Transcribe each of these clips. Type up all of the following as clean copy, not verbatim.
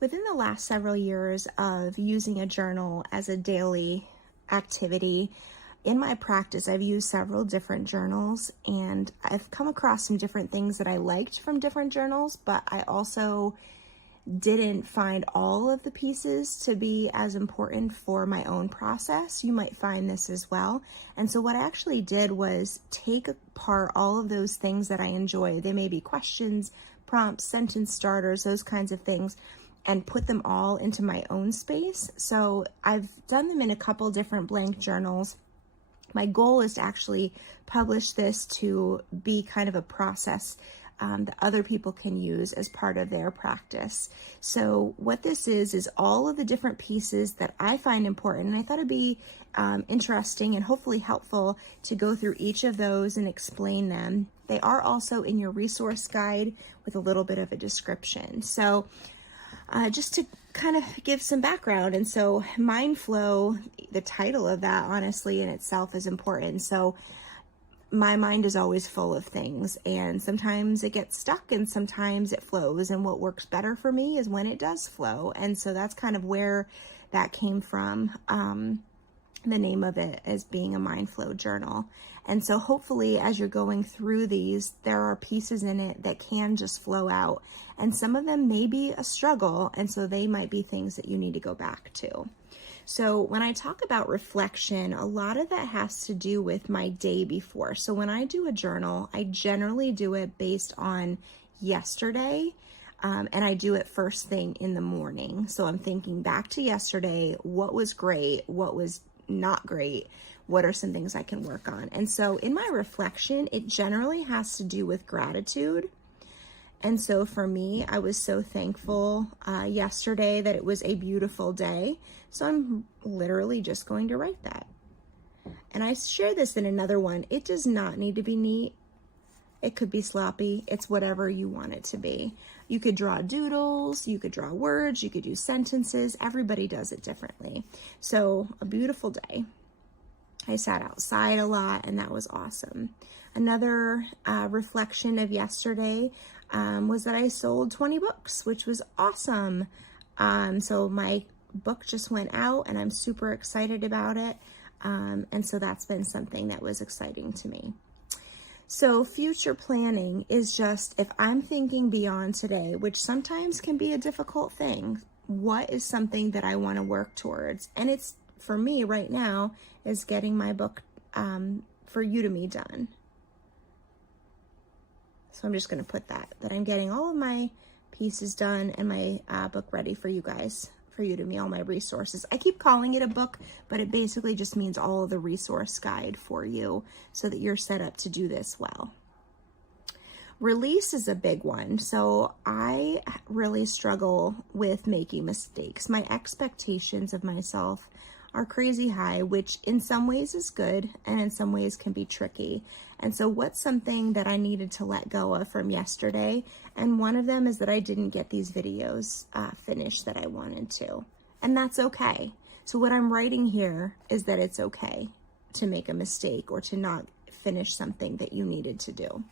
Within the last several years of using a journal as a daily activity, in my practice, I've used several different journals, and I've come across some different things that I liked from different journals, but I also didn't find all of the pieces to be as important for my own process. You might find this as well. And so what I actually did was take apart all of those things that I enjoy. They may be questions, prompts, sentence starters, those kinds of things, and put them all into my own space. So I've done them in a couple different blank journals. My goal is to actually publish this to be kind of a process that other people can use as part of their practice. So what this is all of the different pieces that I find important. And I thought it'd be interesting and hopefully helpful to go through each of those and explain them. They are also in your resource guide with a little bit of a description. So just to kind of give some background. And so Mind Flow, the title of that honestly in itself is important. So my mind is always full of things, and sometimes it gets stuck and sometimes it flows. And what works better for me is when it does flow. And so that's kind of where that came from. The name of it as being a Mind Flow journal. And so hopefully as you're going through these, there are pieces in it that can just flow out. And some of them may be a struggle. And so they might be things that you need to go back to. So when I talk about reflection, a lot of that has to do with my day before. So when I do a journal, I generally do it based on yesterday. And I do it first thing in the morning. So I'm thinking back to yesterday, what was great, what was not great, what are some things I can work on. And so in my reflection, it generally has to do with gratitude. And so for me, I was so thankful yesterday that it was a beautiful day. So I'm literally just going to write that. And I share this in another one. It does not need to be neat. It could be sloppy. It's whatever you want it to be. You could draw doodles, you could draw words, you could do sentences. Everybody does it differently. So a beautiful day. I sat outside a lot and that was awesome. Another reflection of yesterday was that I sold 20 books, which was awesome. So my book just went out and I'm super excited about it. And so that's been something that was exciting to me. So future planning is just, if I'm thinking beyond today, which sometimes can be a difficult thing, what is something that I want to work towards? And it's, for me right now, is getting my book for Udemy done. So I'm just going to put that I'm getting all of my pieces done and my book ready for you guys, for Udemy, all my resources. I keep calling it a book, but it basically just means all of the resource guide for you so that you're set up to do this well. Release is a big one. So I really struggle with making mistakes. My expectations of myself are crazy high, which in some ways is good and in some ways can be tricky. And so what's something that I needed to let go of from yesterday? And one of them is that I didn't get these videos finished that I wanted to. And that's okay. So what I'm writing here is that it's okay to make a mistake or to not finish something that you needed to do.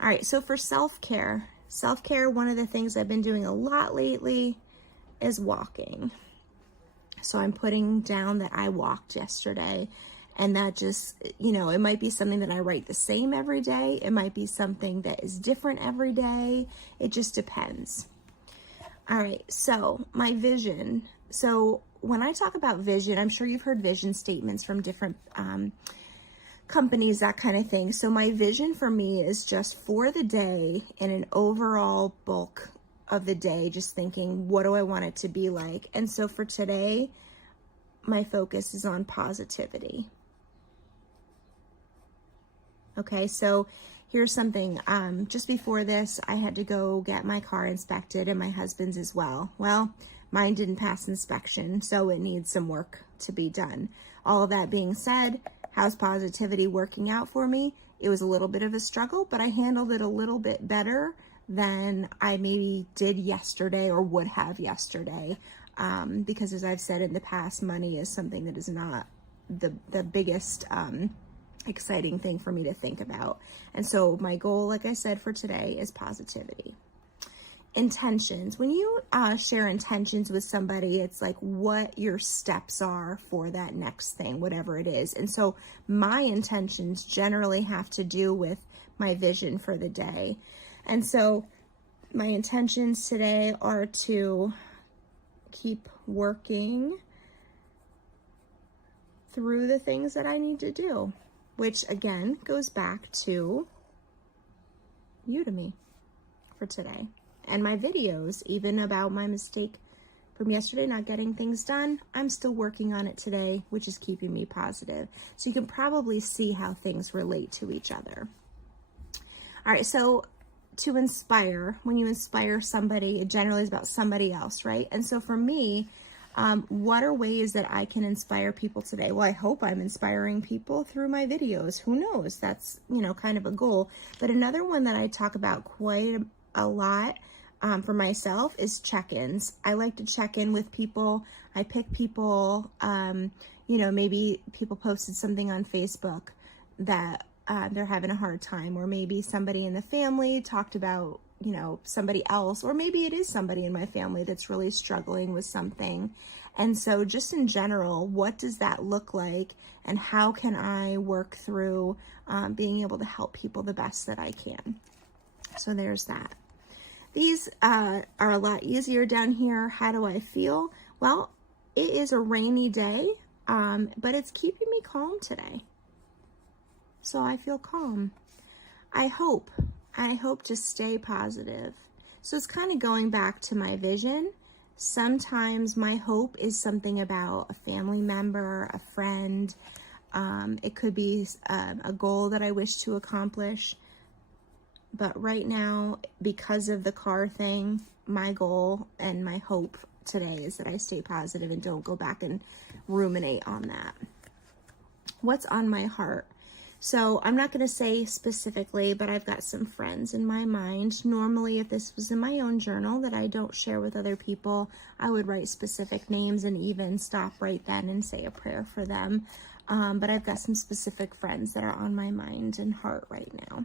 All right, so for self-care, one of the things I've been doing a lot lately is walking. So I'm putting down that I walked yesterday, and that just, you know, it might be something that I write the same every day. It might be something that is different every day. It just depends. All right, so my vision. So when I talk about vision, I'm sure you've heard vision statements from different companies, that kind of thing. So my vision for me is just for the day in an overall bulk of the day, just thinking, what do I want it to be like? And so for today, my focus is on positivity. Okay, so here's something. Just before this, I had to go get my car inspected and my husband's as well. Well, mine didn't pass inspection, so it needs some work to be done. All of that being said, how's positivity working out for me? It was a little bit of a struggle, but I handled it a little bit better than I maybe did yesterday or would have yesterday. Because as I've said in the past, money is something that is not the biggest exciting thing for me to think about. And so my goal, like I said, for today is positivity. intentions. When you share intentions with somebody, it's like what your steps are for that next thing, whatever it is. And so my intentions generally have to do with my vision for the day. And so my intentions today are to keep working through the things that I need to do, which again goes back to Udemy for today. And my videos, even about my mistake from yesterday, not getting things done, I'm still working on it today, which is keeping me positive. So you can probably see how things relate to each other. All right, so to inspire, when you inspire somebody, it generally is about somebody else, right? And so for me, what are ways that I can inspire people today? Well, I hope I'm inspiring people through my videos. Who knows? That's, kind of a goal. But another one that I talk about quite a lot for myself is check-ins. I like to check in with people. I pick people, maybe people posted something on Facebook that they're having a hard time, or maybe somebody in the family talked about, somebody else, or maybe it is somebody in my family that's really struggling with something. And so just in general, what does that look like, and how can I work through being able to help people the best that I can? So there's that. These are a lot easier down here. How do I feel? Well, it is a rainy day, but it's keeping me calm today. So I feel calm. I hope to stay positive. So it's kind of going back to my vision. Sometimes my hope is something about a family member, a friend. It could be a goal that I wish to accomplish. But right now, because of the car thing, my goal and my hope today is that I stay positive and don't go back and ruminate on that. What's on my heart? So I'm not going to say specifically, but I've got some friends in my mind. Normally, if this was in my own journal that I don't share with other people, I would write specific names and even stop right then and say a prayer for them. But I've got some specific friends that are on my mind and heart right now.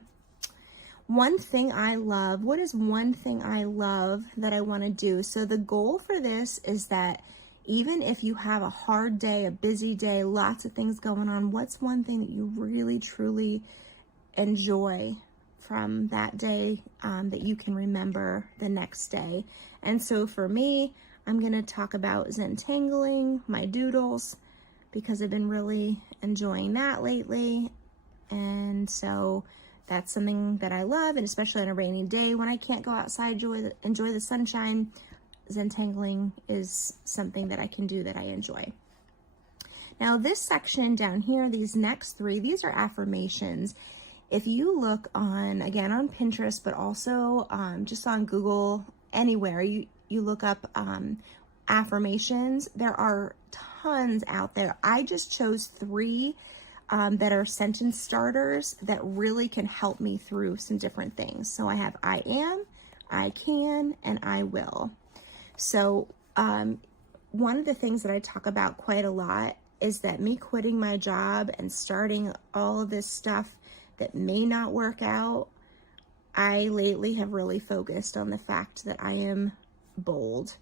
One thing I love, what is one thing I love that I want to do? So the goal for this is that even if you have a hard day, a busy day, lots of things going on, what's one thing that you really, truly enjoy from that day that you can remember the next day? And so for me, I'm going to talk about Zentangling, my doodles, because I've been really enjoying that lately. And so that's something that I love, and especially on a rainy day when I can't go outside, enjoy the sunshine, Zentangling is something that I can do that I enjoy. Now this section down here, these next three, these are affirmations. If you look again on Pinterest, but also just on Google, anywhere, you look up affirmations, there are tons out there. I just chose three that are sentence starters that really can help me through some different things. So I have I am, I can, and I will. So one of the things that I talk about quite a lot is that me quitting my job and starting all of this stuff that may not work out, I lately have really focused on the fact that I am bold.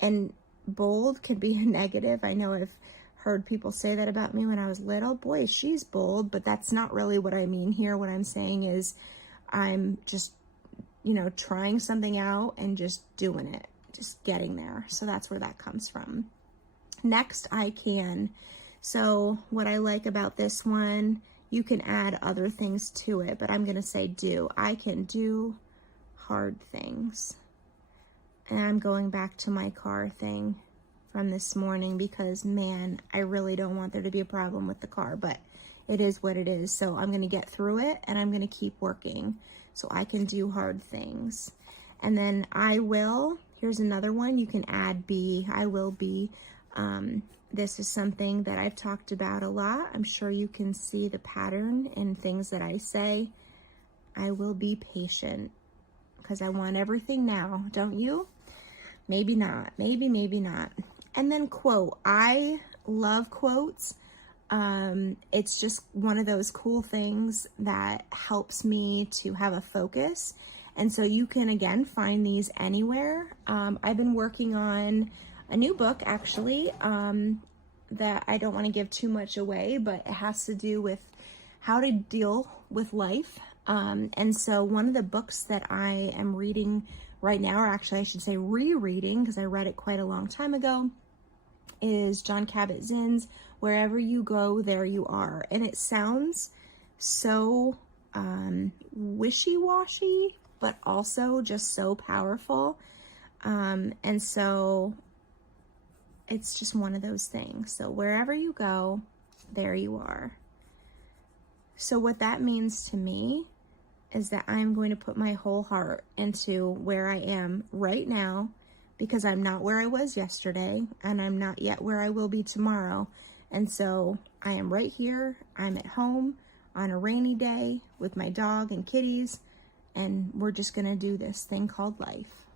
And bold can be a negative. I know I've heard people say that about me when I was little. Boy, she's bold, but that's not really what I mean here. What I'm saying is I'm just, trying something out and just doing it, just getting there. So that's where that comes from. Next, I can. So what I like about this one, you can add other things to it, but I'm going to say do. I can do hard things. And I'm going back to my car thing from this morning because, man, I really don't want there to be a problem with the car, but it is what it is. So I'm going to get through it and I'm going to keep working so I can do hard things. And then I will, here's another one. You can add be. I will be. This is something that I've talked about a lot. I'm sure you can see the pattern in things that I say. I will be patient because I want everything now, don't you? Maybe not. Maybe not. And then quote. I love quotes. It's just one of those cool things that helps me to have a focus And so you can, again, find these anywhere. I've been working on a new book, actually, that I don't want to give too much away, but it has to do with how to deal with life. And so one of the books that I am reading right now, or actually I should say rereading, because I read it quite a long time ago, is Jon Kabat-Zinn's Wherever You Go, There You Are. And it sounds so wishy-washy, but also just so powerful. And so it's just one of those things. So wherever you go, there you are. So what that means to me is that I'm going to put my whole heart into where I am right now, because I'm not where I was yesterday, and I'm not yet where I will be tomorrow. And so I am right here. I'm at home on a rainy day with my dog and kitties, and we're just going to do this thing called life.